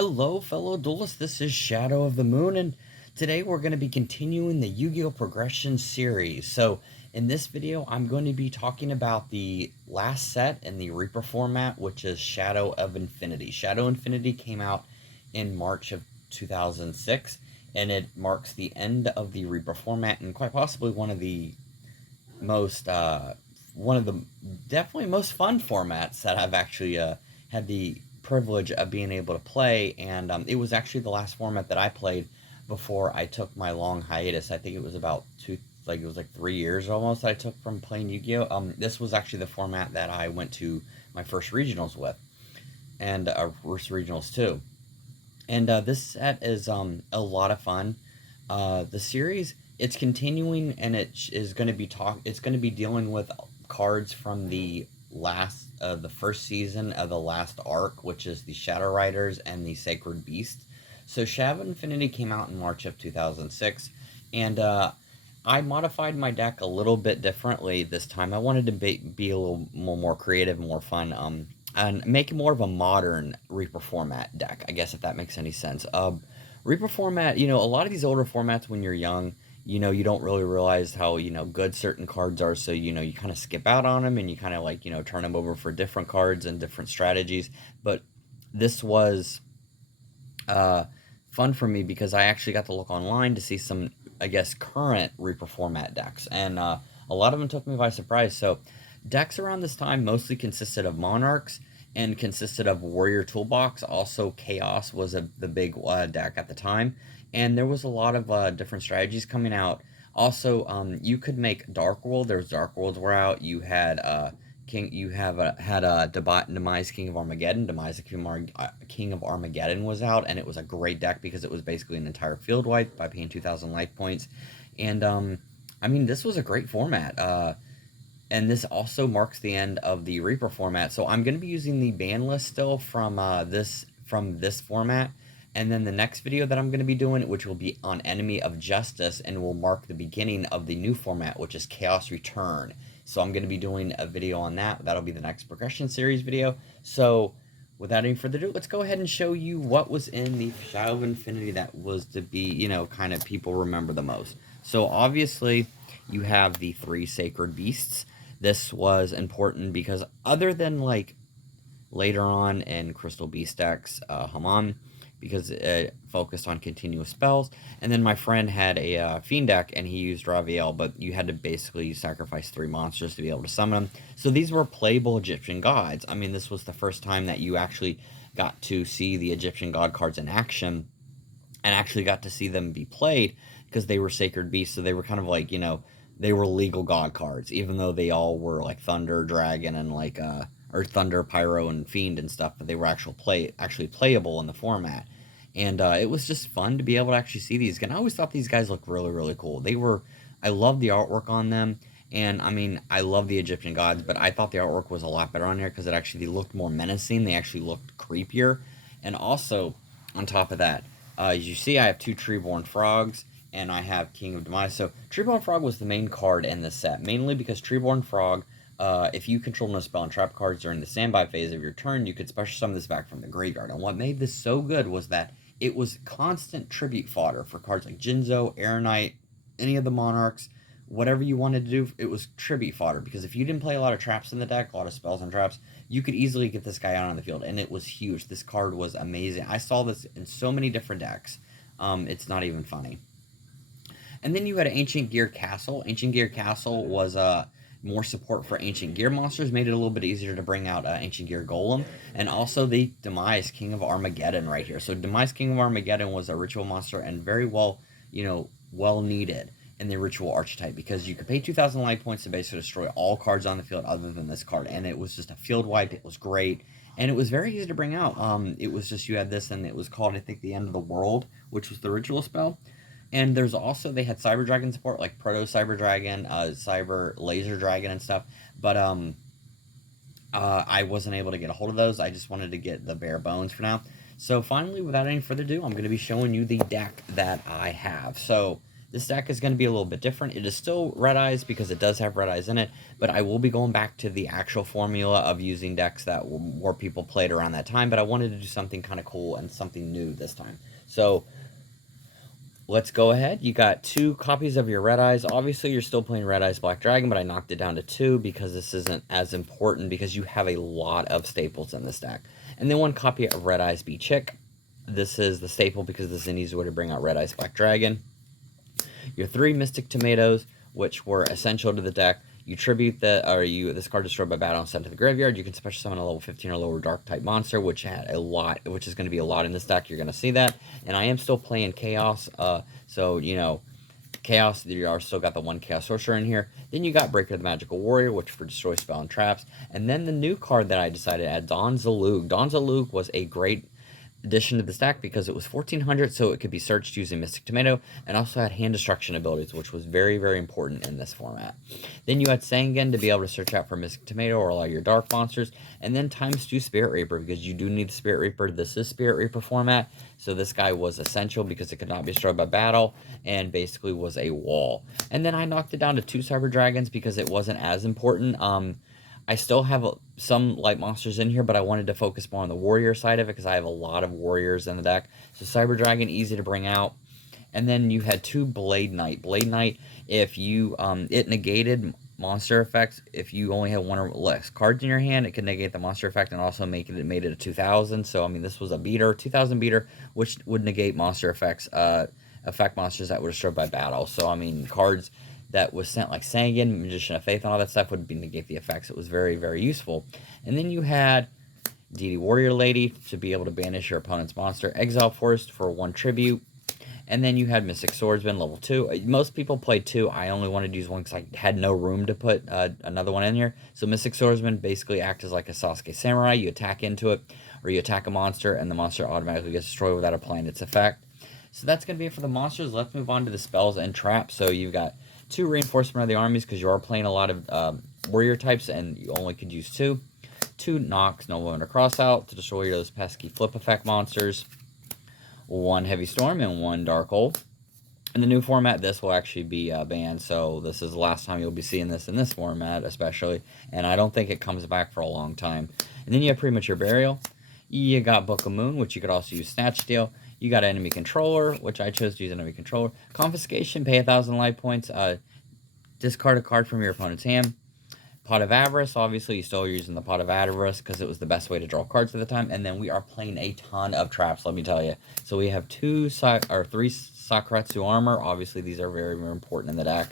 Hello, fellow duelists. This is Shadow of the Moon, and today we're going to be continuing the Yu-Gi-Oh! Progression series. So, in this video, I'm going to be talking about the last set in the Reaper format, which is Shadow of Infinity. Shadow Infinity came out in March of 2006, and it marks the end of the Reaper format, and quite possibly one of the most, definitely most fun formats that I've actually had the privilege of being able to play, and it was actually the last format that I played before I took my long hiatus. I think it was about it was like 3 years almost I took from playing Yu-Gi-Oh. This was actually the format that I went to my first regionals with, and first regionals too. And this set is a lot of fun. The series, it's continuing, and is going to be It's going to be dealing with cards from the first season of the last arc, which is the Shadow Riders and the Sacred Beast. So Shadow Infinity came out in March of 2006, and I modified my deck a little bit differently this time. I wanted to be a little more creative and more fun. And make more of a modern Reaper format deck, I guess, if that makes any sense. Reaper format, a lot of these older formats when you're young, you don't really realize how, good certain cards are. So, you kind of skip out on them and you kind of like, turn them over for different cards and different strategies. But this was fun for me because I actually got to look online to see some, I guess, current Reaper format decks. And a lot of them took me by surprise. So decks around this time mostly consisted of Monarchs and consisted of Warrior Toolbox. Also, Chaos was the big deck at the time. And there was a lot of different strategies coming out. Also, you could make Dark World. There's Dark Worlds were out. You had Demise King of Armageddon. Demise King of Armageddon was out, and it was a great deck because it was basically an entire field wipe by paying 2,000 life points. And I mean, this was a great format. And this also marks the end of the Reaper format. So I'm going to be using the ban list still from this format. And then the next video that I'm going to be doing, which will be on Enemy of Justice, and will mark the beginning of the new format, which is Chaos Return. So I'm going to be doing a video on that. That'll be the next progression series video. So without any further ado, let's go ahead and show you what was in the Shadow of Infinity that was to be, kind of people remember the most. So obviously you have the 3 Sacred Beasts. This was important because other than like later on in Crystal Beast decks, Haman, because it focused on continuous spells. And then my friend had a Fiend deck, and he used Raviel, but you had to basically sacrifice 3 monsters to be able to summon them. So these were playable Egyptian gods. I mean, this was the first time that you actually got to see the Egyptian god cards in action, and actually got to see them be played, because they were Sacred Beasts, so they were kind of like, they were legal god cards, even though they all were like Thunder, Dragon, and like or Thunder, Pyro, and Fiend and stuff, but they were actually playable in the format. And it was just fun to be able to actually see these. And I always thought these guys looked really, really cool. I love the artwork on them. And I mean, I love the Egyptian gods, but I thought the artwork was a lot better on here because it actually looked more menacing. They actually looked creepier. And also, on top of that, as you see, I have 2 Treeborn Frogs, and I have King of Demise. So Treeborn Frog was the main card in this set, mainly because Treeborn Frog, if you control no spell and trap cards during the standby phase of your turn, you could special summon this back from the graveyard. And what made this so good was that it was constant tribute fodder for cards like Jinzo, Air Knight, any of the Monarchs, whatever you wanted to do. It was tribute fodder, because if you didn't play a lot of traps in the deck, a lot of spells and traps, you could easily get this guy out on the field, and it was huge. This card was amazing. I saw this in so many different decks. It's not even funny. And then you had Ancient Gear Castle. Ancient Gear Castle was more support for Ancient Gear monsters, made it a little bit easier to bring out Ancient Gear Golem, and also the Demise King of Armageddon right here. So Demise King of Armageddon was a ritual monster, and very well, well needed in the ritual archetype, because you could pay 2,000 life points to basically destroy all cards on the field other than this card, and it was just a field wipe. It was great, and it was very easy to bring out. It was just, you had this, and it was called, I think, the End of the World, which was the ritual spell. And there's also, they had Cyber Dragon support, like Proto Cyber Dragon, Cyber Laser Dragon and stuff. But I wasn't able to get a hold of those. I just wanted to get the bare bones for now. So finally, without any further ado, I'm going to be showing you the deck that I have. So This deck is going to be a little bit different. It is still red eyes because it does have red eyes in it, but I will be going back to the actual formula of using decks that more people played around that time, but I wanted to do something kind of cool and something new this time. So let's go ahead. You got 2 copies of your red eyes. Obviously, you're still playing red eyes Black Dragon, but I knocked it down to 2 because this isn't as important because you have a lot of staples in this deck. And then 1 copy of red eyes B Chick. This is the staple because this is an easy way to bring out red eyes Black Dragon. Your 3 Mystic Tomatoes, which were essential to the deck. You tribute this card destroyed by battle and sent to the graveyard. You can special summon a level 15 or lower dark type monster, which had a lot, which is going to be a lot in this deck. You're going to see that. And I am still playing Chaos, so you know, Chaos. You are still got the 1 Chaos Sorcerer in here. Then you got Breaker the Magical Warrior, which for destroy spell and traps. And then the new card that I decided to add, Don Zalug. Don Zalug was a great addition to the stack because it was 1400, so it could be searched using Mystic Tomato, and also had hand destruction abilities, which was very, very important in this format. Then you had Sangan to be able to search out for Mystic Tomato or allow your dark monsters, and then ×2 Spirit Reaper because you do need the Spirit Reaper. This is Spirit Reaper format, so this guy was essential because it could not be destroyed by battle and basically was a wall. And then I knocked it down to 2 Cyber Dragons because it wasn't as important. I still have some light monsters in here, but I wanted to focus more on the warrior side of it because I have a lot of warriors in the deck. So Cyber Dragon, easy to bring out. And then you had 2 Blade Knight. Blade Knight, if you it negated monster effects. If you only had 1 or less cards in your hand, it could negate the monster effect and also made it a 2000. So I mean, this was a beater, 2000 beater, which would negate monster effects, affect monsters that were destroyed by battle. So I mean, cards that was sent like Sangan, Magician of Faith, and all that stuff would be negate the effects. It was very, very useful. And then you had Deity Warrior Lady to be able to banish your opponent's monster. Exile Forest for 1 tribute. And then you had Mystic Swordsman, level 2. Most people played 2. I only wanted to use 1 because I had no room to put another one in here. So Mystic Swordsman basically acts as like a Sasuke Samurai. You attack into it, or you attack a monster, and the monster automatically gets destroyed without applying its effect. So that's going to be it for the monsters. Let's move on to the spells and traps. So you've got 2 Reinforcement of the Armies because you are playing a lot of warrior types and you only could use 2. 2 Nox, No Wound or Crossout to destroy those pesky flip effect monsters. 1 Heavy Storm and 1 Dark Hole. In the new format, this will actually be banned, so this is the last time you'll be seeing this in this format, especially, and I don't think it comes back for a long time. And then you have Premature Burial. You got Book of Moon, which you could also use Snatch Steal. You got Enemy Controller, which I chose to use Enemy Controller. Confiscation, pay 1,000 life points. Discard a card from your opponent's hand. Pot of Avarice, obviously, you still using the Pot of Avarice because it was the best way to draw cards at the time. And then we are playing a ton of traps, let me tell you. So we have 3 Sakuretsu Armor. Obviously, these are very, very important in the deck.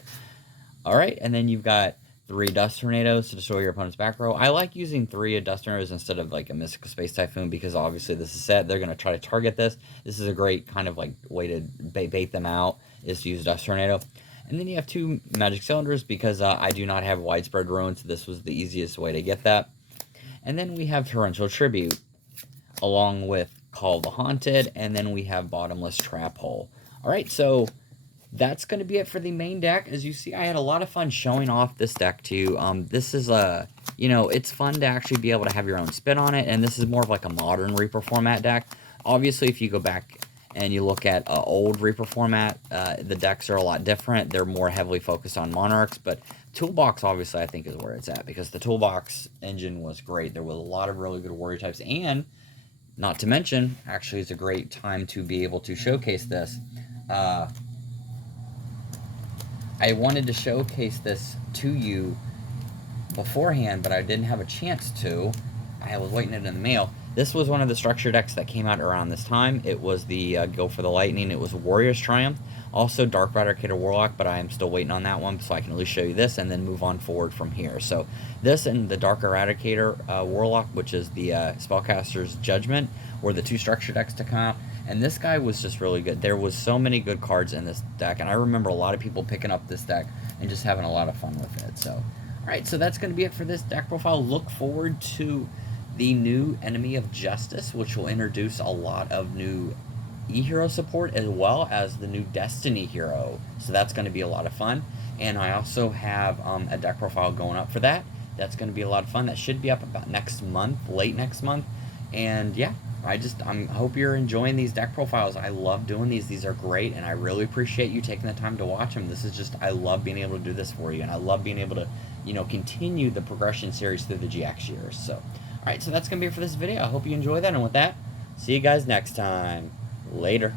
All right, and then you've got 3 Dust Tornadoes to destroy your opponent's back row. I like using 3 Dust Tornadoes instead of like a Mystical Space Typhoon because obviously this is set. They're going to try to target this. This is a great kind of like way to bait them out is to use Dust Tornado. And then you have 2 Magic Cylinders because I do not have Widespread Ruin, so this was the easiest way to get that. And then we have Torrential Tribute along with Call the Haunted, and then we have Bottomless Trap Hole. All right, so that's going to be it for the main deck. As you see, I had a lot of fun showing off this deck to you. This is you know, it's fun to actually be able to have your own spin on it, and this is more of like a modern Reaper format deck. Obviously, if you go back and you look at old Reaper format, the decks are a lot different. They're more heavily focused on Monarchs, but Toolbox obviously I think is where it's at because the Toolbox engine was great. There was a lot of really good warrior types, and not to mention, actually it's a great time to be able to showcase this. I wanted to showcase this to you beforehand, but I didn't have a chance to. I was waiting it in the mail. This was one of the structure decks that came out around this time. It was the Go for the Lightning. It was Warrior's Triumph. Also Dark Eradicator Warlock, but I am still waiting on that one, so I can at least show you this and then move on forward from here. So this and the Dark Eradicator Warlock, which is the Spellcaster's Judgment, were the 2 structure decks to come out. And this guy was just really good. There was so many good cards in this deck, and I remember a lot of people picking up this deck and just having a lot of fun with it. So, all right, so that's going to be it for this deck profile. Look forward to the new Enemy of Justice, which will introduce a lot of new E-Hero support as well as the new Destiny Hero. So that's going to be a lot of fun. And I also have a deck profile going up for that. That's going to be a lot of fun. That should be up about next month, late next month. And yeah, I hope you're enjoying these deck profiles. I love doing these. These are great, and I really appreciate you taking the time to watch them. This is just, I love being able to do this for you, and I love being able to, continue the progression series through the GX years. So, all right, so that's gonna be it for this video. I hope you enjoy that, and with that, see you guys next time. Later.